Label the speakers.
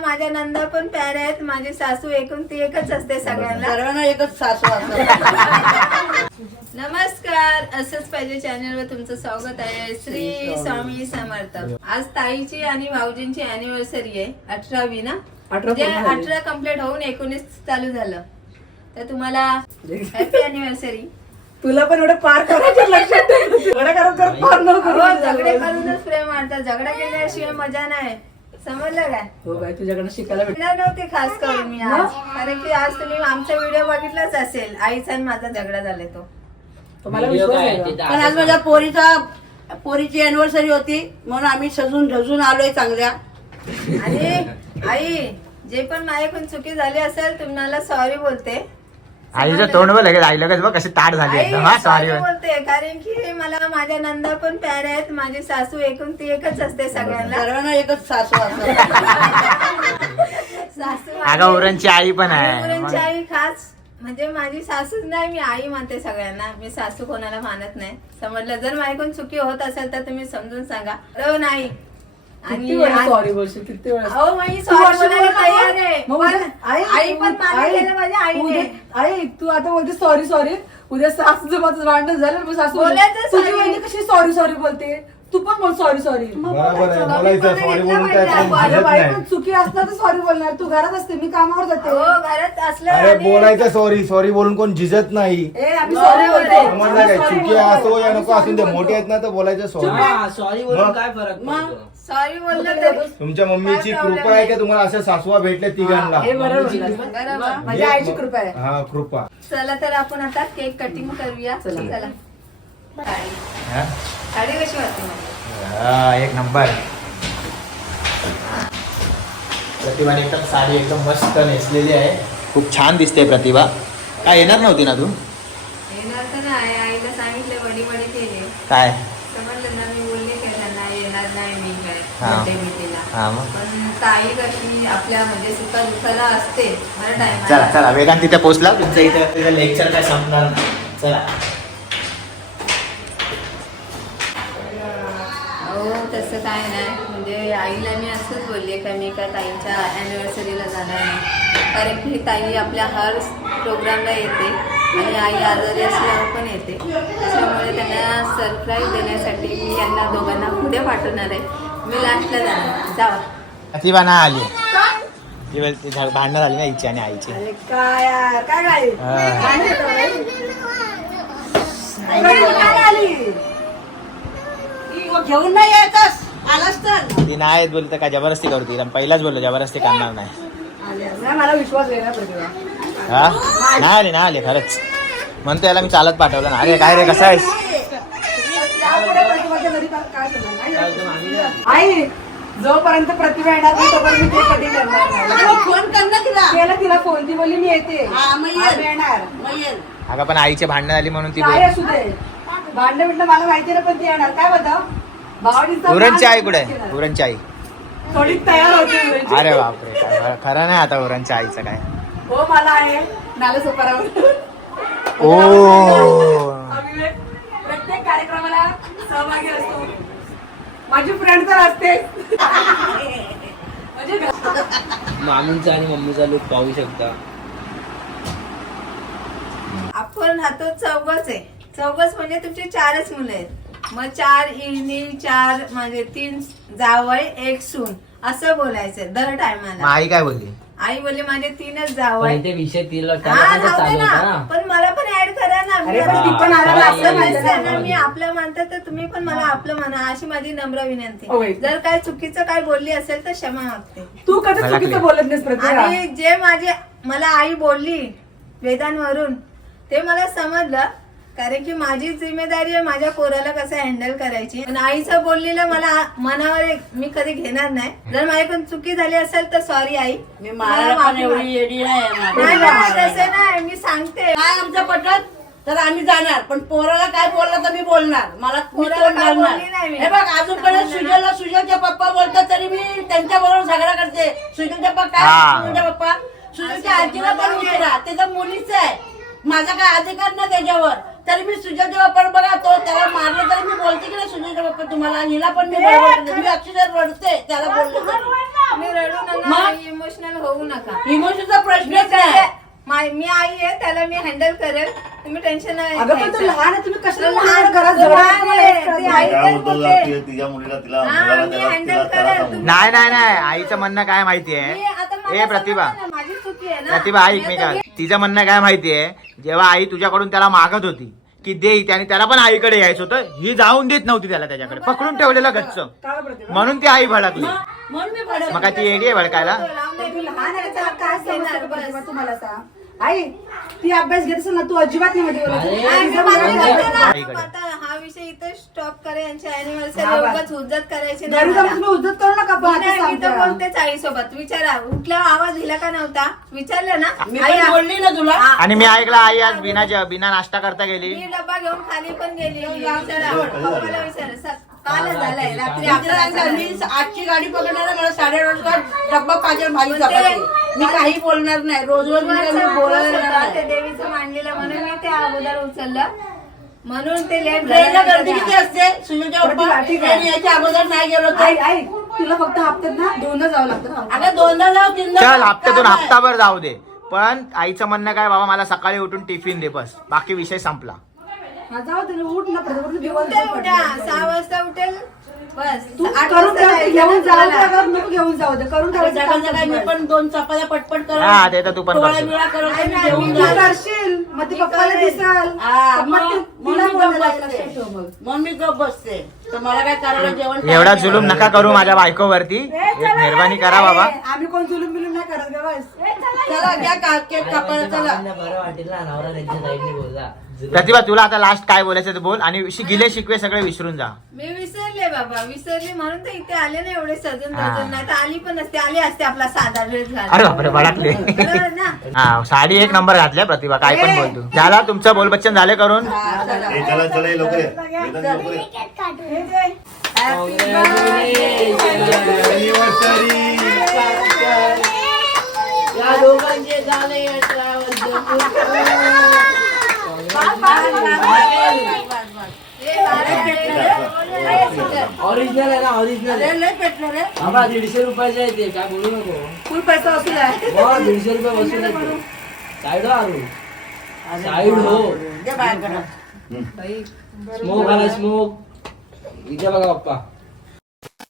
Speaker 1: माझ्या नंदा पण प्याऱ्या आहेत. माझी सासू एकूण ती एकच असते सगळ्यांना
Speaker 2: एकच सासू असते.
Speaker 1: नमस्कार, असंच पाहिजे चॅनलवर तुमचं स्वागत आहे. श्री स्वामी समर्थ. आज ताईची आणि भाऊजींची अॅनिव्हर्सरी आहे. 18वी ना, म्हणजे 18 कम्प्लीट होऊन 19 चालू झालं. तर तुम्हाला हॅपी अॅनिव्हर्सरी.
Speaker 3: तुला पण एवढं पार करायचं लक्षात
Speaker 1: झगडे करूनच प्रेम वाढतात. झगडा केल्याशिवाय मजा नाही, समजलं काय?
Speaker 3: हो बाई, तुझ्याकडे शिकायला
Speaker 1: येणार नव्हते खास करून मी आज, कारण की आज तुम्ही आमचा व्हिडिओ बघितलाच असेल. आईचा आणि माझा झगडा झालाय तो
Speaker 3: मला विश्वास आहे.
Speaker 2: पण आज माझ्या पोरीची अॅनिव्हर्सरी होती म्हणून आम्ही सजून धजून आलोय चांगल्या.
Speaker 1: आणि आई, जे पण माझ्याकडून चुकी झाली असेल तुम्हाला सॉरी बोलते.
Speaker 4: आईचं तोंड बघ लगेच, आई लगेच बघ कशी ताट झाली एकदम. हा सॉरी
Speaker 1: बोलते, कारण की मला माझ्या नंदा पण प्याऱ्या आहेत. माझी सासू एकूण ती एकच असते सगळ्यांना.
Speaker 2: एकच सासू असते.
Speaker 1: सासू
Speaker 4: अगं उरणची आई पण आहे.
Speaker 1: उरणची आई खास म्हणजे माझी सासूच नाही, मी आई मानते सगळ्यांना. मी सासू कोणाला मानत नाही, समजलं? जर माझ्याकडून चुकी होत असेल तर तुम्ही समजून सांगा. नाही
Speaker 3: किती वेळा सॉरी बोलशील, किती वेळा.
Speaker 1: अहो, मी सॉरी बोलायला तयार आहे. आई पण मान्य केलं माझ्या आईने.
Speaker 3: आई तू आता बोलते सॉरी सॉरी, उद्या सासूचं माझं भांडण झालं मग सासू
Speaker 1: बोलायचं
Speaker 3: तुझी
Speaker 1: sorry.
Speaker 3: वहिनी कशी सॉरी सॉरी बोलते, तू पण बोल सॉरी सॉरी.
Speaker 5: बरोबर आहे, बोलायचं सॉरी बोलून काय
Speaker 1: माझ्या
Speaker 3: माझ्या बाई
Speaker 5: नाही.
Speaker 3: पण चुकी असणार तर सॉरी बोलणार. तू घरात असते, मी कामावर जाते.
Speaker 1: हो, घरात असलं
Speaker 5: अरे
Speaker 1: आणि-
Speaker 5: बोलायचं सॉरी, सॉरी बोलून कोण झिजत नाही.
Speaker 3: आम्ही सॉरी बोलतो.
Speaker 5: समजलं काय? चुकी असो या नको असू दे, मोठे आहेत ना तर बोलायचं सॉरी.
Speaker 6: सॉरी बोलून काय फरक पडतो?
Speaker 1: सॉरी बोललं तरी
Speaker 5: तुमच्या मम्मीची कृपा आहे की तुम्हाला अशा सासवा भेटल्या तिघांना.
Speaker 3: हे बरोबर बोललास.
Speaker 1: बरोबर.
Speaker 3: माझ्या आईची कृपा आहे.
Speaker 5: हा, कृपा.
Speaker 1: चला तर आपण आता केक कटिंग करूया. चला साडी
Speaker 4: हा?
Speaker 1: साडी कशी वाटते मला?
Speaker 4: हा, एक नंबर. प्रतिभाने एकदम साडी एकदम मस्त नेसलेली आहे. खूप छान दिसते प्रतिभा. काय येणार नव्हती ना तू?
Speaker 1: येणार तर नाही, आईला सांगितले, वडी वडी केले.
Speaker 4: काय
Speaker 1: समजलं ना, मी बोलले की त्यांना येणार नाही मी काय
Speaker 4: हा.
Speaker 1: birthday बिर्थडेला.
Speaker 4: हा मग
Speaker 1: पण ताई कशी आपल्या म्हणजे सुखा दुःखाला असते हर
Speaker 4: चला
Speaker 1: टाइम.
Speaker 4: चला वेगान तिथे पोहोचला. तुमचं इथं लेक्चर काय संपणार नाही. चला.
Speaker 1: हो, तसं काय नाही. म्हणजे आईला मी असंच बोलले का मी काय ताईंच्या अॅनिव्हर्सरीला जाणार नाही, कारण की ताई आपल्या हर प्रोग्रामला येते आणि आई आजारी असल्यावर पण येते. त्याच्यामुळे त्यांना सरप्राईज देण्यासाठी मी यांना दोघांना पुढे पाठवणार आहे. मी लास्टला जाणार. जावा.
Speaker 4: प्रतिभा ना आली. ती बोलते भांडणं झाली ना हिची आणि आईची.
Speaker 3: अरे काय यार, काय काय
Speaker 4: हा.
Speaker 3: काय आली
Speaker 2: घेऊन नाही यायचंस, आलास तर.
Speaker 4: ती नाही बोलते काय जबरदस्ती करते. पहिलाच बोललो जबरदस्ती करणार नाही.
Speaker 3: नाही, मला विश्वास आहे ना प्रतिभा.
Speaker 4: हा नाही आली नाही आली खरंच. म्हणतो याला मी चालत पाठवलं ना. अरे काय रे कसा आहेस?
Speaker 3: यापुढे प्रतिभाच्या घरी काय करणार? आई, जोपर्यंत प्रतिभा येणार नाही तोपर्यंत मी ते कधी करणार नाही.
Speaker 2: फोन कर ना तिला.
Speaker 3: केला तिला फोन, ती बोलली मी येते.
Speaker 2: हा, मग ये.
Speaker 3: आज येणार.
Speaker 2: मग ये.
Speaker 4: अगं पण आईचे भांडणं झाली म्हणून ती
Speaker 3: काय असू दे, भांडण बिंड मला माहिती ना, पण ती येणार. काय बताव भावडीचा
Speaker 4: उरणची आई कुठे
Speaker 3: मान
Speaker 4: आहे? उरणची आई.
Speaker 3: थोडी तयार होते उरणची.
Speaker 4: अरे बापरे काय खरं नाही आता उरणच्या आईचं काय.
Speaker 3: हो, मला आहे नाला सोपारावर.
Speaker 4: ओ
Speaker 3: आम्ही प्रत्येक कार्यक्रमाला सहभागी असतो. माझी फ्रेंड तर असते. म्हणजे
Speaker 6: मामींचा आणि मम्मीचा लुक पाहू शकता.
Speaker 1: आपण राहतो चौघच आहे. चौघच म्हणजे तुमचे 4च मुलं आहेत. मग 4 इनी, 4 म्हणजे 3 जावई, 1 सून, असं बोलायचं दर
Speaker 4: मग
Speaker 1: टायमाला.
Speaker 4: आई काय बोलली?
Speaker 1: आई बोलली माझे 3च जावई.
Speaker 6: पण ते विषय तिला
Speaker 1: हा,
Speaker 6: त्याला
Speaker 1: जाऊ दे
Speaker 6: चालू होता
Speaker 1: ना,
Speaker 6: ना.
Speaker 1: पण मला पण ऍड करा ना.
Speaker 3: अरे, पण ती पण आला
Speaker 1: मला
Speaker 3: ना,
Speaker 1: आपलं
Speaker 3: आपलं
Speaker 1: माहिती आहे ना,
Speaker 3: माहिती
Speaker 1: मी आपलं मानते तर तुम्ही पण मला आपलं म्हणा, अशी माझी नम्र विनंती.
Speaker 3: होय.
Speaker 1: जर काय चुकीचं काय बोलली असेल तर क्षमा मागते.
Speaker 3: तू कधी
Speaker 4: मला
Speaker 3: चुकीचं
Speaker 4: clear.
Speaker 3: बोलत नाहीस प्रतिभा.
Speaker 1: आणि जे मला आई बोलली वेदांवरून ते मला समजलं, कारण की माझी जिम्मेदारी आहे माझ्या पोराला कसं हँडल करायची. पण आईचं बोललेलं मला मनावर मी कधी घेणार नाही. जर माझ्याकडून चुकी झाली असेल तर सॉरी आई.
Speaker 2: मी मारायला पण एवढी येडी नाही आहे.
Speaker 1: नाही नाही, तसं नाही, मी सांगते.
Speaker 2: काय आमचं पटत तर आम्ही जाणार, पण पोराला काय बोललं तर मी बोलणार. मला मी
Speaker 1: पोराला
Speaker 2: तोंड
Speaker 1: काय
Speaker 2: घालणार.
Speaker 1: बोलली नाही मी.
Speaker 2: हे बघ, अजूनपर्यंत सुजलचे पप्पा बोलतात तरी मी त्यांच्या बरोबर झगडा करते. सुजलचे पप्पा काय,
Speaker 4: हा.
Speaker 2: सुजलचे पप्पा, सुजलच्या आजीला पण विचारा, ते तर मुलीच आहे. माझा काय अधिकार नाही त्याच्यावर. तरी मी सुजलच्या पप्पा बघा, तो त्याला मारलं तरी मी बोलते की नाही सुजलच्या पप्पा तुम्हाला. हिला पण मी बरोबर, मी अक्षरशः रडते त्याला बोलले तरी.
Speaker 1: मी रडू
Speaker 2: मग?
Speaker 1: नका. होऊ नका.
Speaker 2: इमोशनचा प्रश्नच नाही.
Speaker 1: मी आई आहे, त्याला मी हँडल करेल, तुम्ही टेन्शन नाही
Speaker 3: अगं पण तू
Speaker 1: घ्यायचं.
Speaker 3: लहान आहे, तुम्ही कशाला
Speaker 1: लहान
Speaker 3: लहान घरात
Speaker 1: आहे,
Speaker 3: जवळ
Speaker 1: लहान आहे, ती आई
Speaker 7: काय
Speaker 1: तर
Speaker 7: बोलतो
Speaker 1: बोलते.
Speaker 7: लागते तिच्या मुलीला तिला
Speaker 1: हा,
Speaker 7: मुलाला
Speaker 1: मी
Speaker 7: त्याला
Speaker 1: handle
Speaker 7: तिला त्याला
Speaker 1: करेल.
Speaker 7: सांगू.
Speaker 4: नाही नाही नाही आईचं म्हणणं काय माहितीये
Speaker 1: मी आता मला
Speaker 4: ए प्रतिभा
Speaker 1: समजलं ना, माझी चुकी आहे ना.
Speaker 4: प्रतिभा ऐक मी
Speaker 1: आता
Speaker 4: काय तिचं म्हणणं काय माहितीये जेव्हा आई तुझ्याकडून त्याला मागत होती की दे इथे आणि त्याला पण आईकडे यायचं होतं ही जाऊन देत नव्हती त्याला त्याच्याकडे पकडून ठेवलेलं गच्च
Speaker 3: काय प्रतिभा
Speaker 4: म्हणून ती आई भडकली
Speaker 2: म्हणून मी भडकले.
Speaker 4: मग काय ती येडी आहे भडकायला
Speaker 1: लावून दे,
Speaker 3: तू लहान आहे,
Speaker 1: त्याचा
Speaker 3: त्याला काय
Speaker 1: अभ्यास घेणार,
Speaker 3: समजतं
Speaker 1: बस.
Speaker 3: प्रतिभा, तू मला सांग. आई ती अभ्यास घेत असेल ना, तू अजिबात नाही मध्ये बोलायचं.
Speaker 6: अरे,
Speaker 1: नाही, मी
Speaker 3: तिचं
Speaker 1: मला
Speaker 3: म्हणणं
Speaker 1: कळलं
Speaker 3: काय?
Speaker 1: ना.
Speaker 4: आईकडे.
Speaker 1: आता हा विषय इथं स्टॉप करे, यांची अॅनिव्हर्सरी
Speaker 3: हा, बस.
Speaker 1: उगाच हुज्जत करायची
Speaker 3: घरी
Speaker 1: नाही
Speaker 3: जाऊन
Speaker 1: मला.
Speaker 3: तुम्ही उद्धत करू नका, पण
Speaker 1: मी
Speaker 3: आता
Speaker 1: नाही, मी तर
Speaker 3: सांगते.
Speaker 1: बोलतेच आईसोबत. विचारा उठल्यावर आवाज दिला का नव्हता, विचारलं ना.
Speaker 2: मी
Speaker 1: आई,
Speaker 2: पण बोलली ना तुला.
Speaker 1: हा.
Speaker 4: आणि मी ऐकलं आई आज बिना नाश्ता करता गेली
Speaker 1: मी डब्बा घेऊन खाली पण गेली. विचारा पप्पाला विचारा. कालच झालंय रात्री
Speaker 2: मित्रांचा
Speaker 1: 11
Speaker 2: मी आजची गाडी पकडणार मला 8:30 डब्बा पाहिजे भाजी चपाती. मी काही बोलणार नाही. रोज रोज मी काही बोलायला
Speaker 1: ते
Speaker 2: नाही.
Speaker 1: देवीचं मांडलेलं म्हणून मी ते अगोदर उचललं, म्हणून ते लेट
Speaker 2: ट्रेनला गर्दी किती असते सुनीलच्या
Speaker 3: प्रतिभा, ठीक आहे.
Speaker 2: ट्रेन यायच्या अगोदर नाही गेलो
Speaker 3: आई
Speaker 2: तर
Speaker 3: आई तुला फक्त हप्त्यात ना 2दा जावं लागतं ना.
Speaker 2: अगं 2दा जाऊ 3दा
Speaker 4: चल
Speaker 2: जाऊ.
Speaker 4: हप्त्यातून
Speaker 2: काय नाही.
Speaker 4: हप्ताभर जाऊ दे पण आईचं म्हणणं काय बाबा मला सकाळी उठून टिफिन दे बस बाकी विषय संपला
Speaker 3: हा, जाऊ दे, उठ ना प्रतिभा, तुला दिवस
Speaker 1: उठेल
Speaker 3: भर
Speaker 1: उद्या
Speaker 3: पडलं.
Speaker 1: 6 वाजता उठेल बस.
Speaker 3: तू
Speaker 1: 8
Speaker 3: करून
Speaker 1: वाजता
Speaker 3: ठेव,
Speaker 1: जायचं
Speaker 3: घेऊन जाऊ दे,
Speaker 1: तुम्हाला.
Speaker 3: अगं नको घेऊन जाऊ दे, करून ठेवायचं काम
Speaker 2: सकाळचं काय मी
Speaker 3: कर.
Speaker 2: पण 2 चपात्या पटपट करून
Speaker 4: हा, ते तर तू पण
Speaker 2: डोळा
Speaker 4: करशील.
Speaker 2: बिळा करून
Speaker 1: नाही,
Speaker 2: मी
Speaker 1: नाही,
Speaker 2: घेऊन
Speaker 1: मी
Speaker 3: तू
Speaker 2: जाईल.
Speaker 3: करशील मग ती
Speaker 1: मी
Speaker 3: पप्पाला
Speaker 1: करेन.
Speaker 3: दिसाल
Speaker 2: हा,
Speaker 3: मग
Speaker 2: मग
Speaker 3: तिला
Speaker 2: मी
Speaker 3: बोलायला
Speaker 2: गप्प
Speaker 3: लक्षात ठेव मग.
Speaker 2: मग मी गप बसते तर मला काय करायला जेवण
Speaker 4: एवढा जुलूम नका करू माझ्या बायकोवरती एक मेहरबानी करा बाबा
Speaker 3: आम्ही कोण जुलूम बिलूम नाही करत ग, बस.
Speaker 2: चला घ्या केक कापायला चला.
Speaker 6: बरं वाटेल ना नवरा त्यांच्या साईडने बोलला
Speaker 4: प्रतिभा तुला आता लास्ट काय बोलायचं ते बोल आणि गिले शिकवे सगळे विसरून जा
Speaker 1: मी विसरले बाबा, विसरले म्हणून तर इथे आले ना एवढे सजून
Speaker 4: हा.
Speaker 1: सजून. नाही तर आली पण नसते, आली असते आपला साधा ड्रेस
Speaker 4: अरे बापरे भडकले
Speaker 1: बरोबर ना.
Speaker 4: हा साडी एक नंबर घातल्या प्रतिभा काय पण बोलतो झाला तुमचं बोलबच्चन झाले करून
Speaker 2: हा, चला.
Speaker 7: ए, चला चला ये लवकर ये. वेदांत, लवकर ये.
Speaker 2: या दोघांचे झाले 18 वर्ष पूर्ण.
Speaker 6: ओरिजिनल आहे ना ओरिजिनल
Speaker 2: अरे लय पेटलं रे.
Speaker 6: बाबा 150 रुपयाचे आहे ते काय बोलू नको
Speaker 3: फुल पैसा वसूल आहे.
Speaker 6: मग 150 रुपये वसूल आहे साईड हो आरू साईड हो
Speaker 2: दे बाहेर करा.
Speaker 6: स्मोक आला स्मोक इथे बघा पप्पा